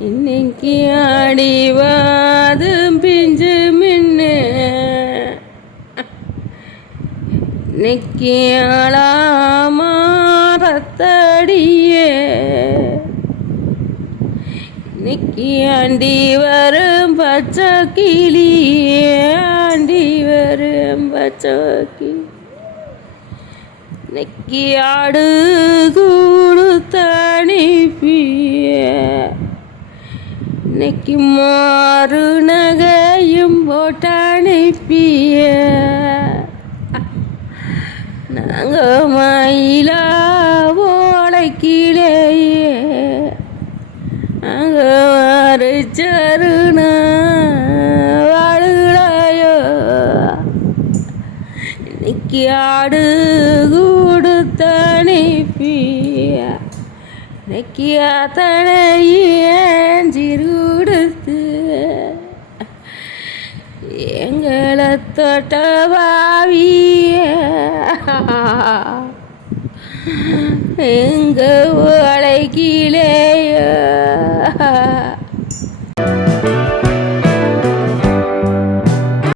இன்னைக்கு ஆடிவாதும் பிஞ்சு மின்னு. இன்னைக்கு ஆளாமா ரத்தடியே. இன்னைக்கு ஆண்டி வரும் பச்சை கிளியே. ஆண்டி வரும் பச்சை கிளி. இன்னைக்கு ஆடு கூ இன்னைக்கு மாறு நகையும் போட்டனுப்பிய நாங்க மயிலா ஓலைக்கிலேயே. அங்க மறைச்சருண வாழுகிறாயோ இன்னைக்கு ஆடு கொடுத்த அனுப்பிய இன்னைக்கு எங்களை தொட்ட பாவிய. எங்க உழைக்கிலே